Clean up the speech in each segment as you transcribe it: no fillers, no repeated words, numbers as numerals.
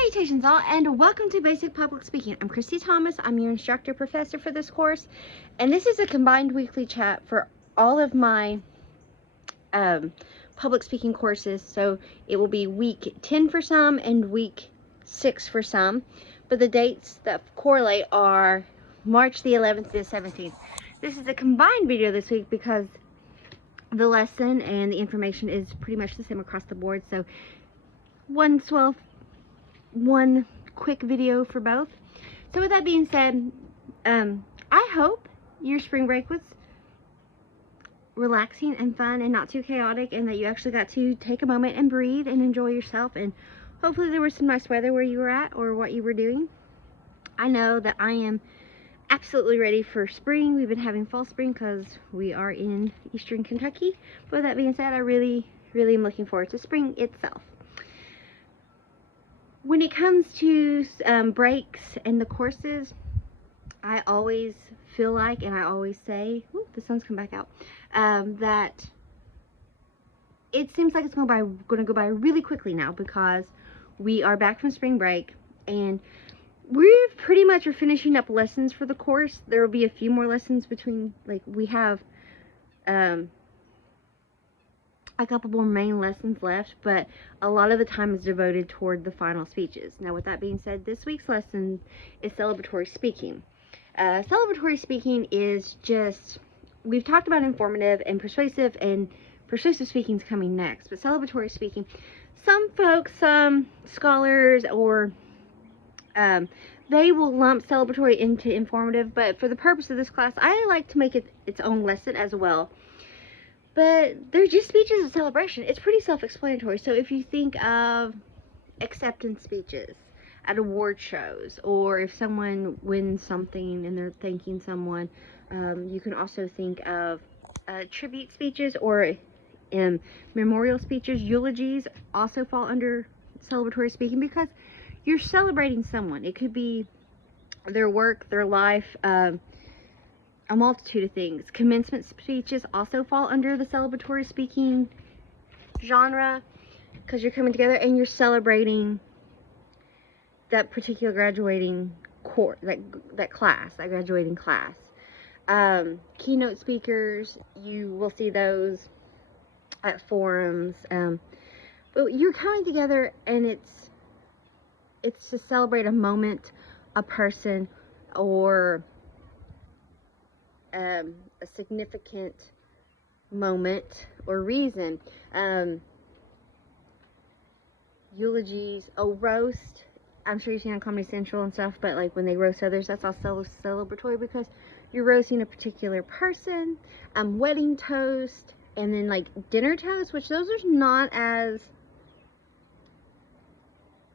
Salutations all, and welcome to Basic Public Speaking. I'm Christy Thomas. I'm your instructor professor for this course, and this is a combined weekly chat for all of my public speaking courses. So it will be week 10 for some and week 6 for some, but the dates that correlate are March the 11th to the 17th. This is a combined video this week because the lesson and the information is pretty much the same across the board. So one quick video for both. So with that being said, I hope your spring break was relaxing and fun and not too chaotic, and that you actually got to take a moment and breathe and enjoy yourself, and hopefully there was some nice weather where you were at or what you were doing. I know that I am absolutely ready for spring. We've been having fall spring because we are in eastern Kentucky. But with that being said, I really am looking forward to spring itself. When it comes to breaks and the courses, I always feel like, and I always say, ooh, the sun's come back out, that it seems like it's going to go by really quickly now because we are back from spring break, and we pretty much are finishing up lessons for the course. There will be a few more lessons between, like, we have a couple more main lessons left, but a lot of the time is devoted toward the final speeches. Now, with that being said, this week's lesson is celebratory speaking. Celebratory speaking is just, we've talked about informative and persuasive speaking is coming next, but celebratory speaking, some folks, some scholars, or they will lump celebratory into informative, but for the purpose of this class, I like to make it its own lesson as well. But they're just speeches of celebration. It's pretty self-explanatory. So if you think of acceptance speeches at award shows, or if someone wins something and they're thanking someone, you can also think of tribute speeches or memorial speeches. Eulogies also fall under celebratory speaking because you're celebrating someone. It could be their work, their life, a multitude of things. Commencement speeches also fall under the celebratory speaking genre because you're coming together and you're celebrating that particular graduating course, that graduating class. Keynote speakers, you will see those at forums, but you're coming together and it's to celebrate a moment, a person, or a significant moment or reason. Eulogies, roast. I'm sure you've seen on Comedy Central and stuff, but like when they roast others, that's also celebratory because you're roasting a particular person. Wedding toast, and then like dinner toast, which those are not as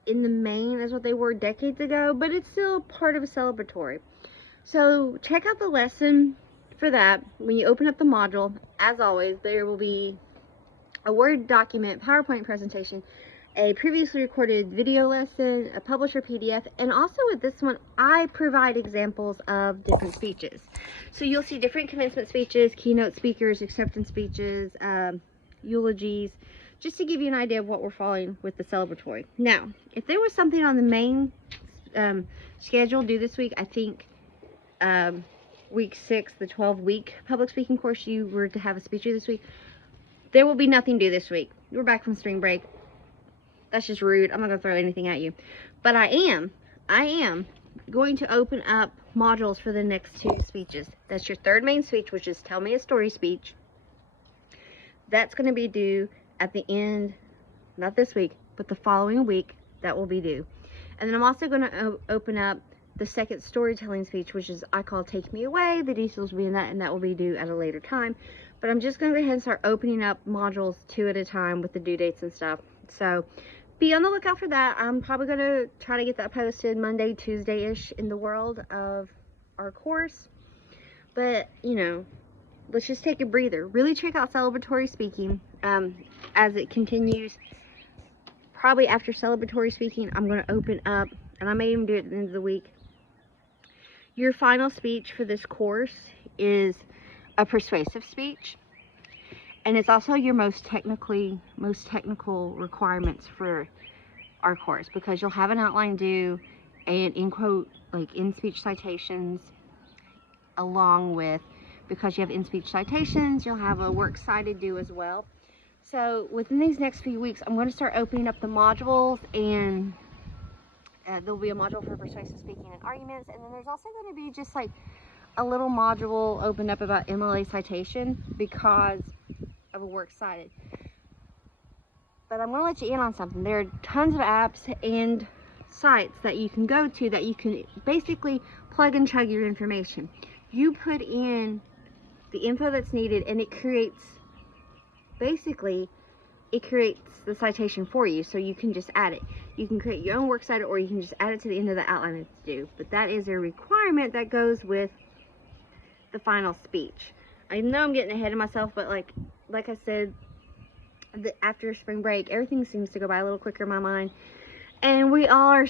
in the main as what they were decades ago, but it's still part of a celebratory. So check out the lesson for that. When you open up the module, as always, there will be a Word document, PowerPoint presentation, a previously recorded video lesson, a publisher PDF, and also with this one, I provide examples of different speeches. So you'll see different commencement speeches, keynote speakers, acceptance speeches, eulogies, just to give you an idea of what we're following with the celebratory. Now, if there was something on the main schedule due this week, I think week 6, the 12-week public speaking course, you were to have a speech this week, there will be nothing due this week. We're back from spring break. That's just rude. I'm not going to throw anything at you. But I am going to open up modules for the next 2 speeches. That's your third main speech, which is Tell Me a Story speech. That's going to be due at the end, not this week, but the following week, that will be due. And then I'm also going to open up the second storytelling speech, which is I call Take Me Away. The details will be in that, and that will be due at a later time. But I'm just going to go ahead and start opening up modules 2 at a time with the due dates and stuff. So be on the lookout for that. I'm probably going to try to get that posted Monday, Tuesday-ish in the world of our course. But, you know, let's just take a breather. Really check out celebratory speaking as it continues. Probably after celebratory speaking, I'm going to open up, and I may even do it at the end of the week. Your final speech for this course is a persuasive speech, and it's also your most technical requirements for our course, because you'll have an outline due and in quote, like in-speech citations, along with, because you have in-speech citations, you'll have a works cited due as well. So within these next few weeks, I'm going to start opening up the modules, and there'll be a module for persuasive speaking and arguments, and then there's also going to be just like a little module opened up about MLA citation because of a works cited. But I'm going to let you in on something. There are tons of apps and sites that you can go to that you can basically plug and chug your information. You put in the info that's needed and it creates the citation for you, so you can just add it. You can create your own works cited, or you can just add it to the end of the outline that's due. But that is a requirement that goes with the final speech. I know I'm getting ahead of myself, but like I said, after spring break, everything seems to go by a little quicker in my mind, and we all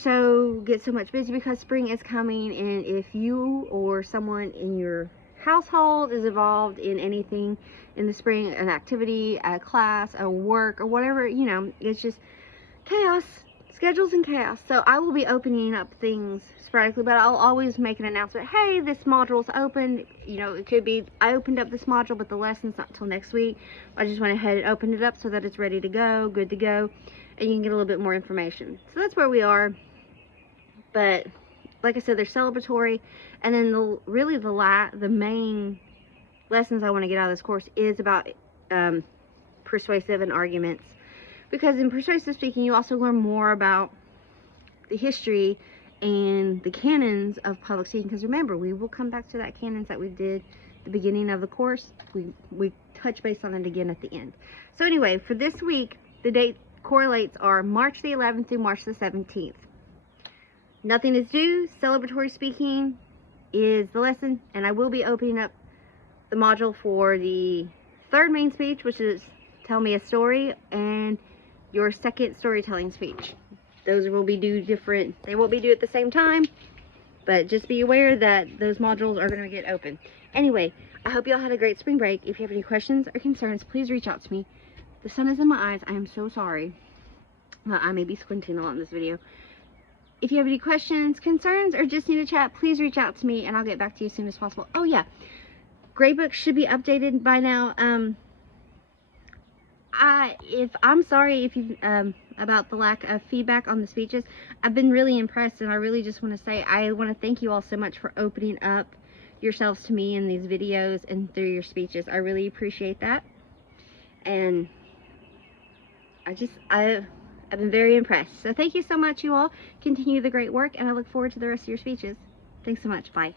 get so much busy because spring is coming. And if you or someone in your household is involved in anything in the spring, an activity, a class, a work, or whatever, you know, it's just chaos, schedules and chaos. So I will be opening up things sporadically, but I'll always make an announcement. Hey, this module's open. You know, it could be I opened up this module, but the lesson's not until next week. I just went ahead and opened it up so that it's ready to go, good to go, and you can get a little bit more information. So that's where we are. But like I said, they're celebratory, and then the main lessons I want to get out of this course is about persuasive and arguments, because in persuasive speaking you also learn more about the history and the canons of public speaking, because remember, we will come back to that canons that we did at the beginning of the course. We touch base on it again at the end. So anyway, for this week, the date correlates are March the 11th through March the 17th. Nothing is due. Celebratory speaking is the lesson, and I will be opening up the module for the third main speech, which is tell me a story, and your second storytelling speech. Those will be due different. They won't be due at the same time, but just be aware that those modules are going to get open. Anyway, I hope y'all had a great spring break. If you have any questions or concerns, please reach out to me. The sun is in my eyes. I am so sorry. I may be squinting a lot in this video. If you have any questions, concerns, or just need to chat, please reach out to me and I'll get back to you as soon as possible. Oh yeah, gradebook should be updated by now. I'm sorry if you about the lack of feedback on the speeches. I've been really impressed, and I really just want to say I want to thank you all so much for opening up yourselves to me in these videos and through your speeches. I really appreciate that, and I've been very impressed. So thank you so much, you all. Continue the great work, and I look forward to the rest of your speeches. Thanks so much. Bye.